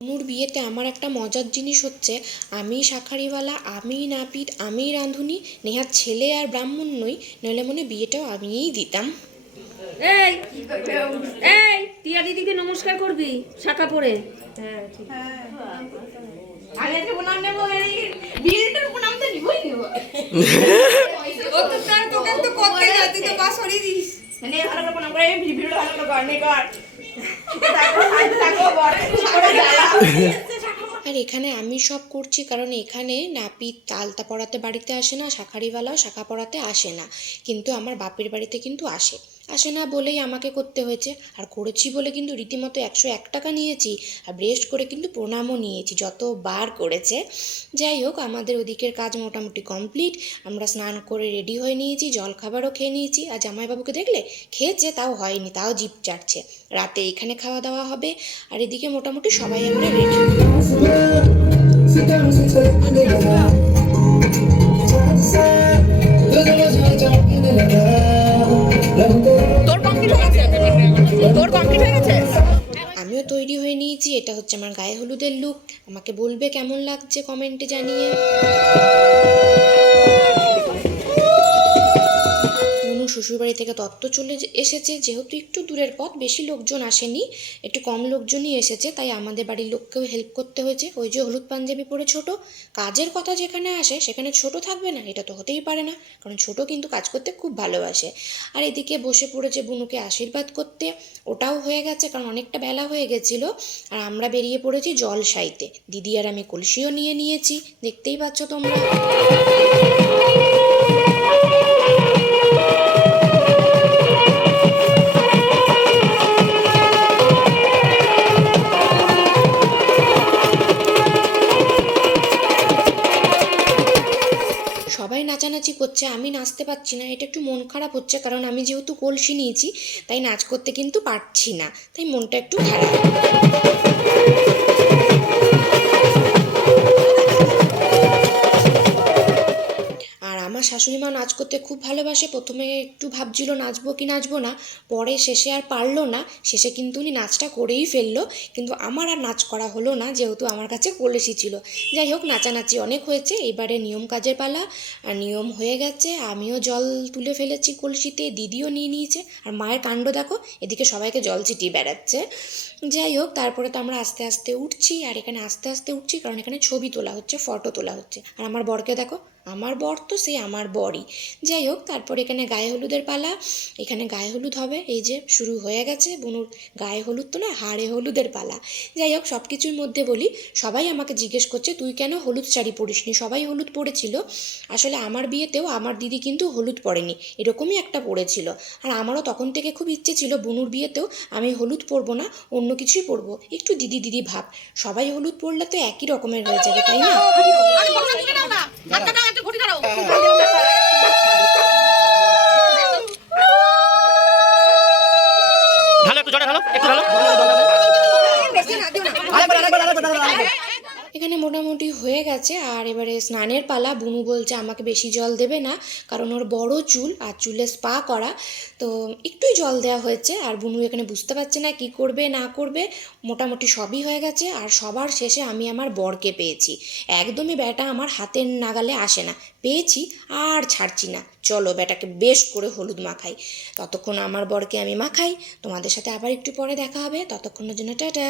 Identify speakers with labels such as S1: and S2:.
S1: অনুর বিয়েতে আমার একটা মজার জিনিস হচ্ছে আমি শাঁখারিওয়ালা আমি নাপিত আমি রাঁধুনি নেহার ছেলে আর ব্রাহ্মণ নই নইলে মনে বিয়েটাও আমিই দিতাম।
S2: এই এই টিয়া দিদিকে নমস্কার করবি শাখা পরে।
S3: প্রণাম করে প্রণাম করে ভিডিওটা ভালো করে কর
S1: আর এখানে আমি সব করছি কারণ এখানে নাপিত আলতা পড়াতে বাড়িতে আসে না শাঁখারিওয়ালাও শাখা পড়াতে আসে না। কিন্তু আমার বাপের বাড়িতে কিন্তু আসে। আসে না বলেই আমাকে করতে হয়েছে। আর করেছি বলে কিন্তু রীতিমতো একশো এক টাকা নিয়েছি। আর ব্রেস্ট করে কিন্তু প্রণামও নিয়েছি, যতবার করেছে। যাই হোক, আমাদের ওদিকের কাজ মোটামুটি কমপ্লিট। আমরা স্নান করে রেডি হয়ে নিয়েছি জলখাবারও খেয়ে নিয়েছি। আর জামাইবাবুকে দেখলে খেয়েছে, তাও হয়নি, তাও জিপ চাটছে। রাতে এখানে খাওয়া দাওয়া হবে। আর এদিকে মোটামুটি সবাই আমরা রেডি।
S3: তোর তৈরি হয়ে
S1: নিয়েছি, এটা হচ্ছে আমার গায়ে হলুদের লুক আমাকে বলবে কেমন লাগছে কমেন্টে জানিয়ে। শ্বশুরবাড়ি থেকে তত্ত্ব চলে এসেছে। যেহেতু একটু দূরের পথ, বেশি লোকজন আসেনি, একটু কম লোকজনই এসেছে, তাই আমাদের বাড়ির লোককেও হেল্প করতে হয়েছে। ওই যে হলুদ পাঞ্জাবি পরে ছোট, কাজের কথা যেখানে আসে, সেখানে ছোট থাকবে না, এটা তো হতেই পারে না, কারণ ছোট কিন্তু কাজ করতে খুব ভালোবাসে। আর এদিকে বসে পড়েছে বুনুকে আশীর্বাদ করতে, ওটাও হয়ে গেছে, কারণ অনেকটা বেলা হয়ে গেছিল। আর আমরা বেরিয়ে পড়েছি জল সাইতে দিদি আর আমি কলসিও নিয়ে নিয়েছি, দেখতেই পাচ্ছ তোমরা। করছে আমি নাচতে পারছি না, এটা একটু মন খারাপ হচ্ছে, কারণ আমি যেহেতু কলসি নিয়েছি, তাই নাচ করতে কিন্তু পারছি না, তাই মনটা একটু খারাপ। করতে খুব ভালোবাসে। প্রথমে একটু ভাবছিল, নাচবো কি নাচবো না? পরে শেষে আর পারল না। শেষে কিন্তু উনি নাচটা করেই ফেলল। কিন্তু আমার আর নাচ করা হলো না, যেহেতু আমার কাছে কলসি ছিল। যাই হোক, নাচানাচি অনেক হয়েছে। এবারে নিয়ম কাজের পালা। আর নিয়ম হয়ে গেছে। আমিও জল তুলে ফেলেছি কলসিতে, দিদিও নিয়ে নিয়েছে। আর মায়ের কাণ্ড দেখো, এদিকে সবাইকে জল ছিটিয়ে বেড়াচ্ছে। যাই হোক, তারপরে তো আমরা আস্তে আস্তে উঠছি। আর এখানে আস্তে আস্তে উঠছি, কারণ এখানে ছবি তোলা হচ্ছে, ফটো তোলা হচ্ছে। আর আমার বরকে দেখো আমার বর তো সেই আমার বরই। যাই হোক, তারপর এখানে গায়ে হলুদের পালা। এখানে গায়ে হলুদ হবে। এই যে শুরু হয়ে গেছে বুনুর গায়ে হলুদ তো না, হাড়ে হলুদের পালা। যাই হোক সব কিছুর মধ্যে বলি, সবাই আমাকে জিজ্ঞেস করছে, তুই কেন হলুদ শাড়ি পরিসনি? সবাই হলুদ পরেছিল। আসলে আমার বিয়েতেও আমার দিদি কিন্তু হলুদ পরেনি, এরকমই একটা পরেছিল। আর আমারও তখন থেকে খুব ইচ্ছে ছিল, বুনুর বিয়েতেও আমি হলুদ পরবো না, অন্য কিছুই পরবো। একটু দিদি দিদি ভাব, সবাই হলুদ পরলে তো একই রকমের হয়ে যাবে, তাই না?
S3: আরে ঘুটি দাঁড়াও ঢালো একটু দাও
S4: ঢালো একটু ঢালো ঢালো একটু ঢালো
S1: এখানে মোটামুটি হয়ে গেছে। আর এবারে স্নানের পালা, বুনু বলছে আমাকে বেশি জল দেবে না, কারণ ওর বড় চুল আর চুলে স্পা করা। তো একটুই জল দেওয়া হয়েছে, আর বুনু এখানে বুঝতে পারছে না কি করবে, না করবে। মোটামুটি সবই হয়ে গেছে, আর সবার শেষে আমি আমার বরকে পেয়েছি। একদমই ব্যাটা আমার হাতের নাগালে আসে না। পেয়েছি, আর ছাড়ছি না। চলো ব্যাটাকে বেশ করে হলুদ মাখাই। ততক্ষণ আমার বরকে আমি মাখাই। তোমাদের সাথে আবার একটু পরে দেখা হবে। ততক্ষণের জন্য টাটা।